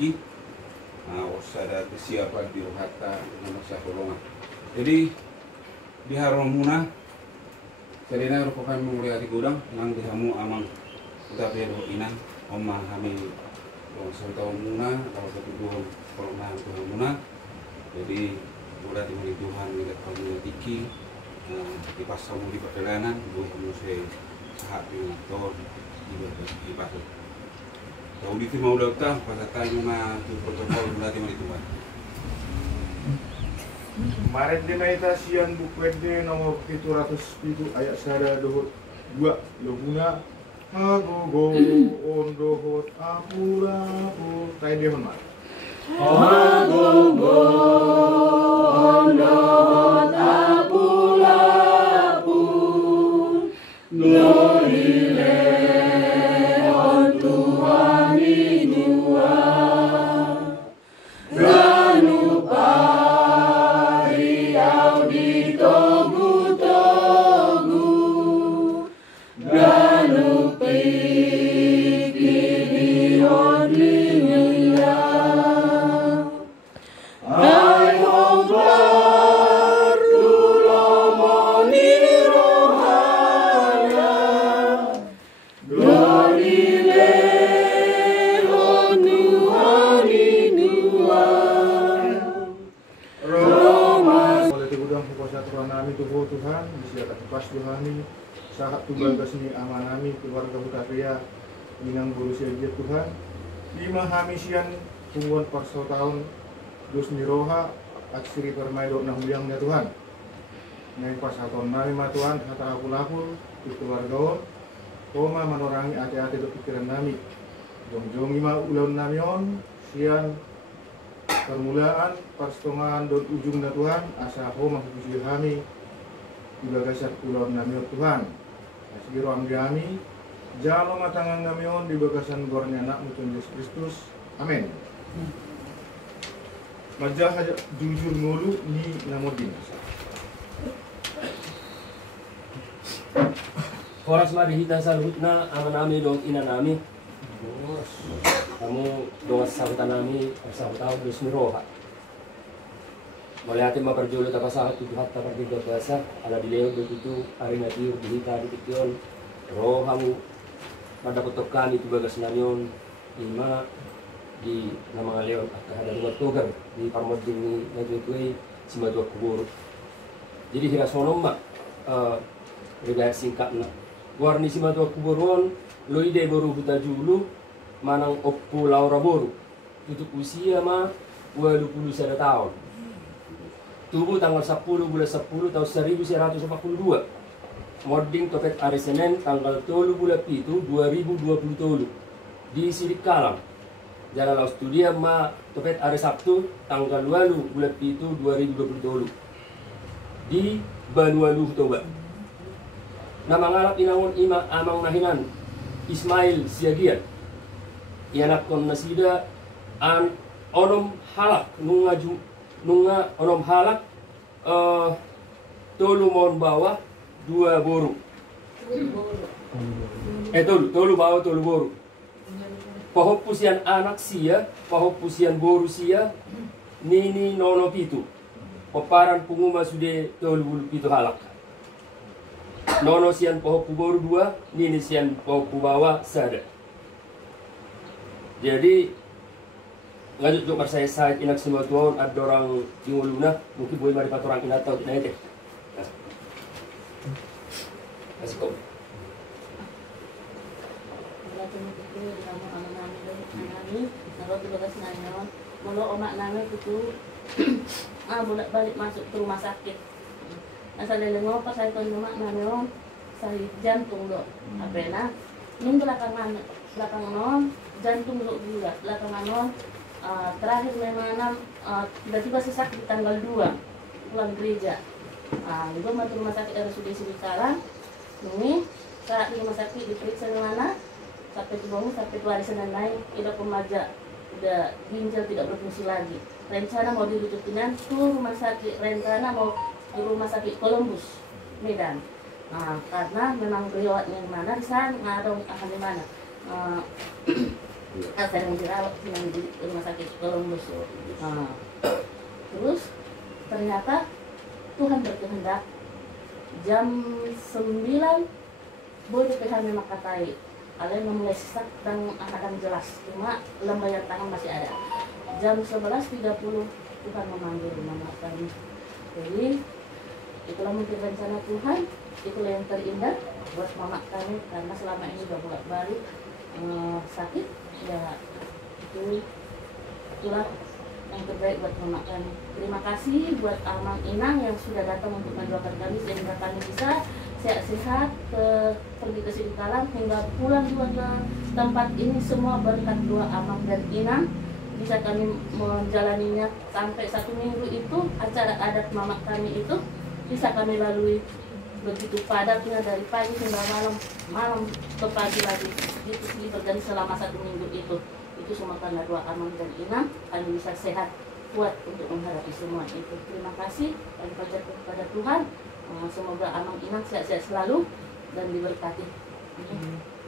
tiki wasada kesiapan di rohata dengan masa kolongan. Jadi di Haromuna serina merupakan mulia di gudang nang dihamu amang kita bero inang oma kami satu tahun muna atau satu dua kolongan Tuhan muna. Jadi mudah dimulai Tuhan dengan kamu tiki di pasamu di perjalanan dua musai sahat di motor di pasar. Kau di timau dauta pasatan mga protokol mula dimulai Tuhan. Kemarin di naitasian bukwede nomor 707 ayat sada dohot 2 loguna hagogo ondohot apulapu tay dehon ma hagogo ondohot apulapu glorile on Tuhan inua ranupa Tuhan, disiakan pas Tuhani, sahat tugas ni amanami keluarga Hutapea, minang berusia dia Tuhan, 5 hamisian tungguan parso tahun, dus niroha, aksiri permaido na huyangnya Tuhan. Ngai pas haton nami ma Tuhan, hata akul di keluarga koma manorangi ate-ate do pikiran nami. Jong-jong ima ulun namion, sian permulaan, persetongan dan ujungnya Tuhan, asa homa hukusi kami, ibagasan ulun namion Tuhan. Asiro ang kami, jalo matangan namion di bagasan gornya anak mutun Yesus Kristus. Amin. Majah aja jujur ngulu ni namodin. Oras mari kita salutna ama nami dong ina nami. Kamu dong sahutan nami sahutau dus miroha. Mulai hati maperjulu tapa sahat itu hatta pergi ke bahasa ada di leo begitu hari nanti di hita di pikion rohamu pada kotokan itu bagas nanion ima di nama leon atau ada dua togar di parmodini nagwekwe simadua kubur. Jadi hira sonom mak regaya singkat na warni simadua kuburon loide boru buta julu manang oppu laura boru tutup usia mah 21 tahun. Tubuh tanggal 10 bulan 10 tahun 1942. Mording topet hari Senin tanggal 3 bulan 7 2020 di Sidik Kalang. Jalan laos studia ma topet hari Sabtu tanggal 2 bulan 7 2020 di Banualu Toba. Nama ngalap inangon ima amang nahinan Ismail Siagian. Ianak kon nasida an onom halak nunga onom halak tolumon bawah 2 boru. Tolu bawah 2 boru. Pahopusian anak sia, pahopusian boru sia, nini nono pitu. Paparan punguma sude 2 pitu halak. Nono sian pahopu boru 2, nini sian pahopu bawah sada. Jadi ngajut untuk saya saat inak semua tuan ada orang di Uluna mungkin boleh mari orang inak tahu tidak itu. Kasih kau. Mula omak nami itu bolak balik masuk ke rumah sakit. Asal lengo pas saya tuan omak nami saya jantung dok. Apa na? Minggu belakangan jantung dok juga belakangan terakhir memang tiba-tiba sesak di tanggal 2 pulang gereja. Juga masuk rumah sakit RSUD Sidik Kalang. Ini saat di rumah sakit diperiksa mana sampai dibangun sampai 2 hari Senin naik tidak pemaja, udah ginjal tidak berfungsi lagi. Rencana mau dirujukkan ke rumah sakit, rencana mau di rumah sakit Columbus Medan. Karena memang riwayatnya mana di sana ngadong akan di mana. Sedang dirawat di rumah sakit Columbus. Nah, terus ternyata Tuhan berkehendak jam 9 boleh kami makatai. Kalian memulai sesak dan akan jelas, cuma lembayan tangan masih ada. Jam 11.30 Tuhan memanggil mama kami. Jadi itulah mungkin rencana Tuhan, itulah yang terindah buat mama kami karena selama ini udah bolak-balik sakit. Ya itulah yang terbaik buat mama kami. Terima kasih buat Amang Inang yang sudah datang untuk mendoakan kami sehingga kami bisa sehat-sehat pergi ke Sidikalang hingga pulang juga ke tempat ini. Semua berkat doa Amang dan Inang bisa kami menjalaninya sampai 1 minggu itu. Acara adat mama kami itu bisa kami lalui begitu padatnya dari pagi hingga malam ke pagi lagi gitu sih, berganti selama 1 minggu itu semua karena doa Amang dan Inang kami bisa sehat kuat untuk menghadapi semua itu. Terima kasih kami panjatkan kepada Tuhan. Semoga Amang Inang sehat-sehat selalu dan diberkati. Amin.